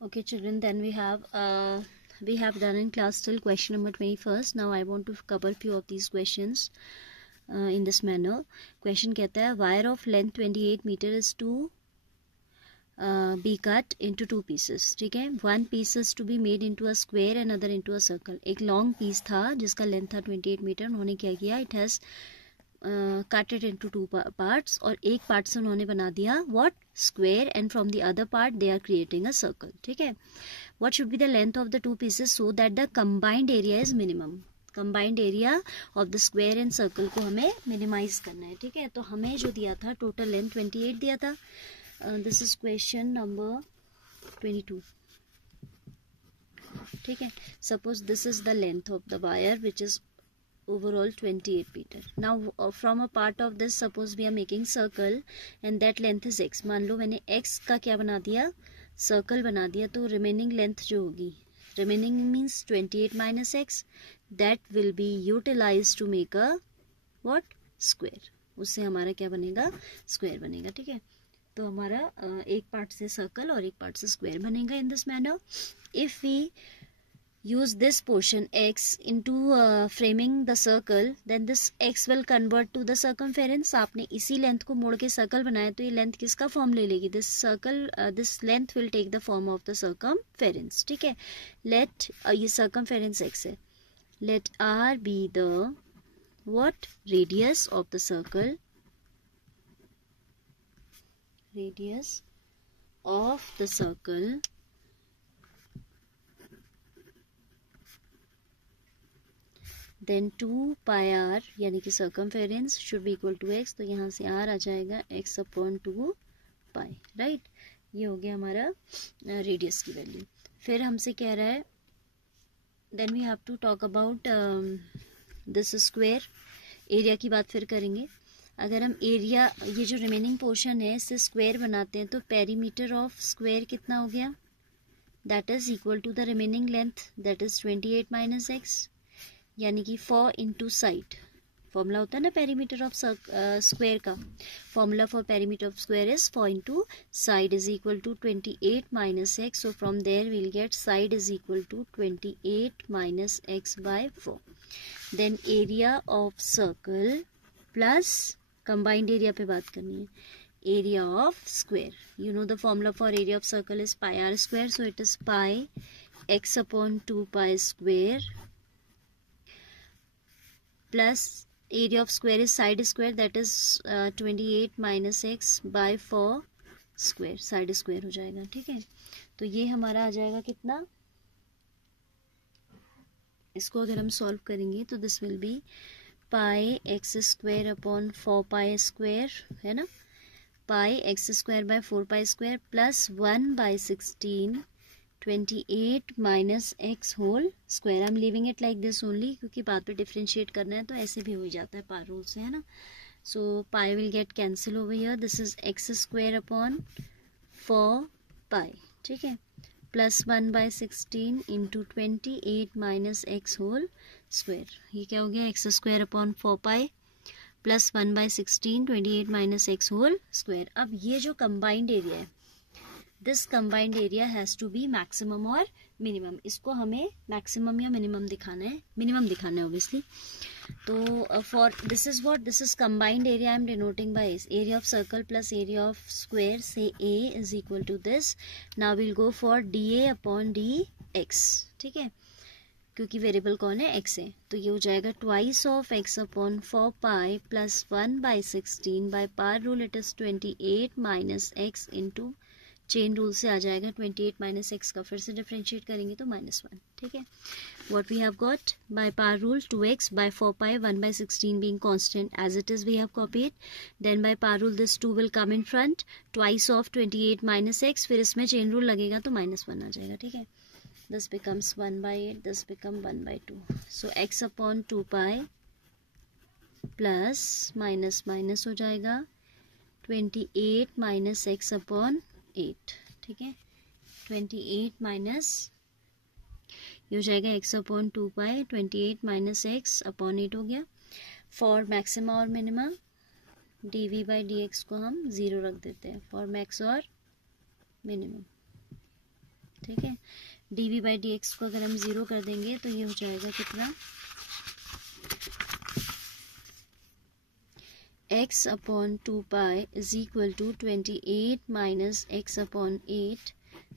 Okay, children, then we have done in class till question number 21st. Now I want to cover few of these questions in this manner. Question कहता है wire of length 28 meter is to be cut into two pieces. ठीक है, one piece is to be made into a square and other into a circle. एक long piece था जिसका length था 28 meter. उन्होंने क्या किया, it has cut it into two parts, और एक पार्ट से उन्होंने बना दिया what square, and from the other part they are creating a circle. ठीक है, what should be the length of the two pieces so that the combined area is minimum. combined area of the square and circle को हमें minimize करना है. ठीक है, तो हमें जो दिया था total length 28 दिया था. This is question number 22. ठीक है, suppose this is the length of the wire which is overall 28 meter. Now from a part of this, suppose we are making circle and that length is x. मान लो मैंने x का क्या बना दिया, circle बना दिया, तो remaining length जो होगी, remaining means 28 minus x, that will be utilized to make a what square. उससे हमारा क्या बनेगा, square बनेगा. ठीक है, तो हमारा एक पार्ट से सर्कल और एक पार्ट से स्क्वायर बनेगा in this manner. If we use this portion x into framing the circle, then this x will convert to the circumference. आपने इसी लेंथ को मोड़ के सर्कल बनाया तो ये लेंथ किसका फॉर्म ले लेगी, this circle, this length will take the form of the circumference. ठीक है, लेट ये सर्कमफेरेंस x है, let r be the what radius of the circle, radius of the circle, then 2 pi r यानी कि circumference should be equal to x. तो यहाँ से r आ जाएगा x upon 2 pi. राइट, ये हो गया हमारा रेडियस की वैल्यू. फिर हमसे कह रहा है then we have to talk about this square. Area की बात फिर करेंगे. अगर हम एरिया, ये जो रिमेनिंग पोर्शन है, इससे स्क्वायर बनाते हैं तो पेरीमीटर ऑफ स्क्वायर कितना हो गया, that is equal to the remaining length, that is 28 minus x, यानी कि 4 इंटू साइड. फॉर्मूला होता है ना पेरीमीटर ऑफ स्क्वायर का, formula for perimeter of square is 4 into side is equal to 28 minus x. So from there will get side is equal to 28 minus x by 4. Then area of circle plus combined area पे बात करनी है, area of square. You know the formula for area of circle is pi r square, so it is pi x upon 2 pi square plus area of square is side square, that is 28 minus x by 4 square, side square हो जाएगा. ठीक है, तो ये हमारा आ जाएगा कितना, इसको अगर हम सॉल्व करेंगे तो this will be pi x square upon 4 pi square, है ना, pi x square by 4 pi square plus 1 by 16 28 minus x whole square. I am leaving it like this only, क्योंकि बाद पे डिफ्रेंशिएट करना है तो ऐसे भी हो जाता है पाई रूल से, है ना. So pi will get cancel over here, this is x square upon 4 pi. ठीक है, plus 1 by 16 into 28 minus x whole square. ये क्या हो गया, x square upon 4 pi plus 1 by 16 28 minus x whole square. अब ये जो कंबाइंड एरिया है, this combined area has to be maximum और मिनिमम. इसको हमें मैक्सिमम या मिनिमम दिखाना है, मिनिमम दिखाना है ऑब्वियसली. तो for this is what, this is combined area I am denoting by area of circle plus area of square, say A is equal to this. Now will go for d A upon d x. ठीक है, क्योंकि variable कौन है, x है, तो ये हो जाएगा twice of x upon 4 pi plus 1 by 16 by par rule it is 28 minus x into chain rule से आ जाएगा 28 माइनस एक्स का, फिर से डिफ्रेंशिएट करेंगे तो -1. ठीक है, what we have got by power rule 2x by 4 pi 1 by 16 being constant as it is we have copied. Then by power rule this 2 will come in front, twice of 28 minus x, फिर इसमें chain rule लगेगा तो -1 आ जाएगा. ठीक है, this becomes 1 by 8, this become 1 by 2. So x upon 2 pi plus minus minus हो जाएगा 28 minus x upon 8. ठीक है, 28 माइनस ये हो जाएगा x upon 2 pi, 28 minus x upon 8 हो गया. फॉर मैक्सिमा और minima d v by D x को हम 0 रख देते हैं फॉर मैक्स और मिनिमम. ठीक है। डी बाई डी एक्स को अगर हम 0 कर देंगे तो ये हो जाएगा कितना, x upon 2 is equal to 28 minus x upon 8.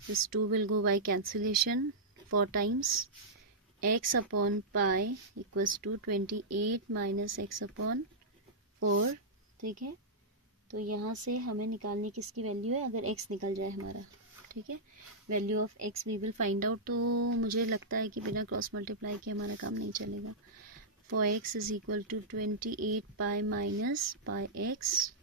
This 2 will go by cancellation 4 times. x upon pi equals to 28 minus x upon 4. ठीक है, तो यहाँ से हमें निकालने किसकी वैल्यू है, अगर x निकल जाए हमारा, ठीक है, value of x we will find out. तो मुझे लगता है कि बिना क्रॉस मल्टीप्लाई के हमारा काम नहीं चलेगा. For x is equal to 28 pi minus pi x.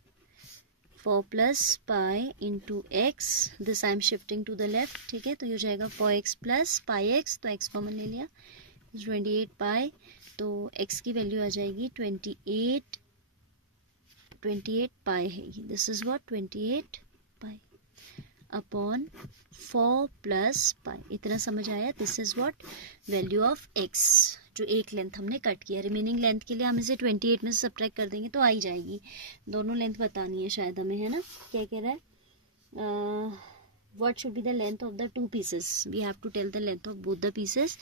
4 plus pi into x. This I am shifting to the left. ठीक है, तो ये हो जाएगा 4x plus pi x. तो x कॉमन ले लिया, 28 pi. तो x की वैल्यू आ जाएगी 28 pi है. This is what 28 pi upon 4 plus pi. इतना समझ आया. This is what value of x, जो एक लेंथ हमने कट किया. रिमेनिंग लेंथ के लिए हम इसे 28 में से सब्ट्रैक्ट कर देंगे तो आ ही जाएगी. दोनों लेंथ बतानी है शायद हमें, है ना. क्या कह रहा है, what should be the length of the 2 pieces. We have to tell the length of both the pieces.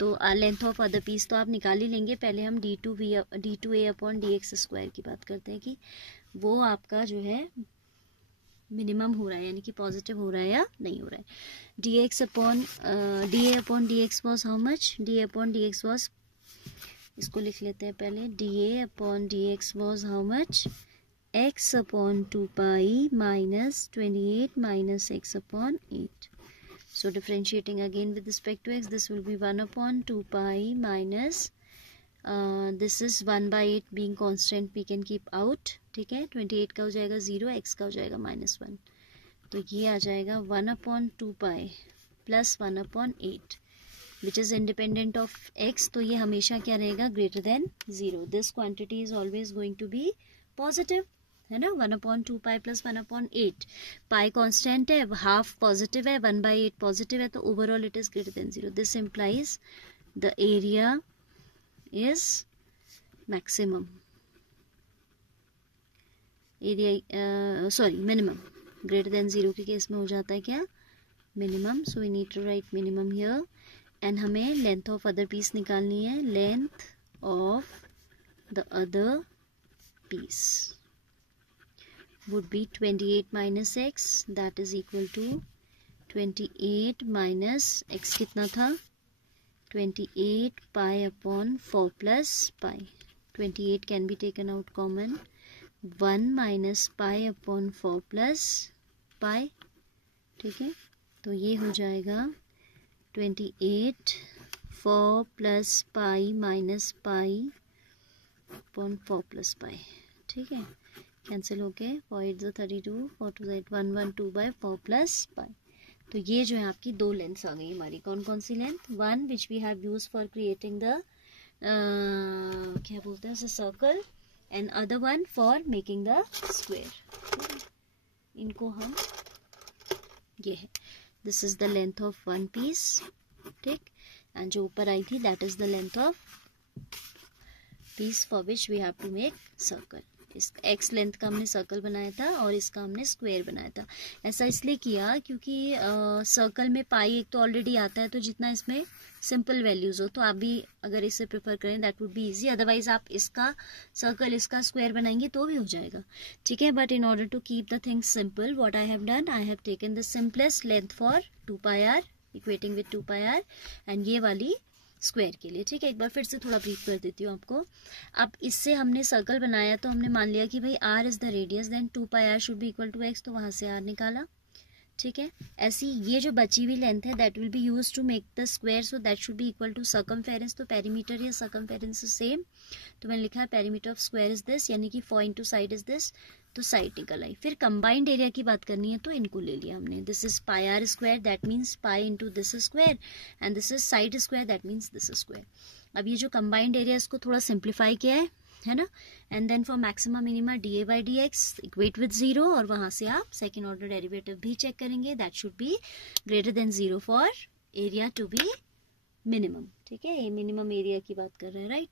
तो लेंथ ऑफ अदर पीस तो आप निकाल ही लेंगे. पहले हम d2a अपॉन dx स्क्वायर की बात करते हैं कि वो आपका जो है मिनिमम हो रहा है, यानी कि पॉजिटिव हो रहा है या नहीं हो रहा है. dx upon da upon dx was how much, da upon dx was, इसको लिख लेते हैं पहले, da upon dx was how much, x upon 2 pi minus 28 minus x upon 8. So differentiating again with respect to x, this will be 1 upon 2 pi minus this is 1 by 8 being constant we can keep out. ठीक है, 28 का हो जाएगा 0, x का हो जाएगा -1. तो ये आ जाएगा 1 upon 2 pi plus 1 upon 8 which is independent of x. तो ये हमेशा क्या रहेगा, greater than 0. This quantity is always going to be positive, है ना. 1 upon 2 pi plus 1 upon 8. Pi constant है, हाफ पॉजिटिव है, 1 by 8 पॉजिटिव है, तो overall it is greater than 0. This implies the area is maximum, area sorry minimum. Greater than 0 के case में हो जाता है क्या, minimum. So we need to write minimum here. And हमें लेंथ ऑफ अदर पीस निकालनी है. Length of the other piece would be 28 minus x, that is equal to 28 minus x कितना था, 28 pi upon 4 plus pi. 28 can be taken out common. 1 minus pi upon 4 plus pi. ठीक है, तो ये हो जाएगा 28 4 plus pi minus pi upon 4 plus pi. ठीक है, कैंसिल हो गए. 4 8 32, 4 2 8 1 1 2 by 4 plus pi. तो ये जो है आपकी दो लेंथ्स आ गई हमारी. कौन कौन सी length, one which we have use for creating the क्या बोलते हैं उसे, circle, and other one for making the square. इनको हम, ये है, this is the length of one piece. ठीक, एंड जो ऊपर आई थी that is the length of piece for which we have to make circle. इस एक्स लेंथ का हमने सर्कल बनाया था और इसका हमने स्क्वायर बनाया था. ऐसा इसलिए किया क्योंकि सर्कल में पाई एक तो ऑलरेडी आता है, तो जितना इसमें सिंपल वैल्यूज हो तो आप भी अगर इसे प्रेफर करें that would be easy. Otherwise आप इसका सर्कल इसका स्क्वायर बनाएंगे तो भी हो जाएगा. ठीक है, but in order to keep the things simple what I have done, I have taken the simplest length for 2 pi r equating with 2 pi r and ये वाली स्क्वायर के लिए. ठीक है, एक बार फिर से थोड़ा ब्रीफ कर देती हूँ आपको. अब इससे हमने सर्कल बनाया तो हमने मान लिया कि भाई r is the radius, then 2 pi r should be equal to x, तो वहां से r निकाला. ठीक है, ऐसी ये जो बची हुई लेंथ है that will be use to make the square, so that should be equal to circumference. तो पेरीमीटर या सर्कमफेरेंस इज सेम, तो मैंने लिखा है perimeter of square is this, यानी कि 4 इंटू साइड इज दिस, तो साइड निकल आई. फिर कंबाइंड एरिया की बात करनी है तो इनको ले लिया हमने. This is pi r square, that means pi into this square, and this is side square, that means this square. अब ये जो कंबाइंड एरिया इसको थोड़ा सिंप्लीफाई किया है ना. And then for maximum minima D A by D X equate with 0, और वहां से आप सेकेंड ऑर्डर डेरिवेटिव भी चेक करेंगे. That should be greater than 0 for area to be minimum. ठीक है, ये मिनिमम एरिया की बात कर रहे हैं, राइट.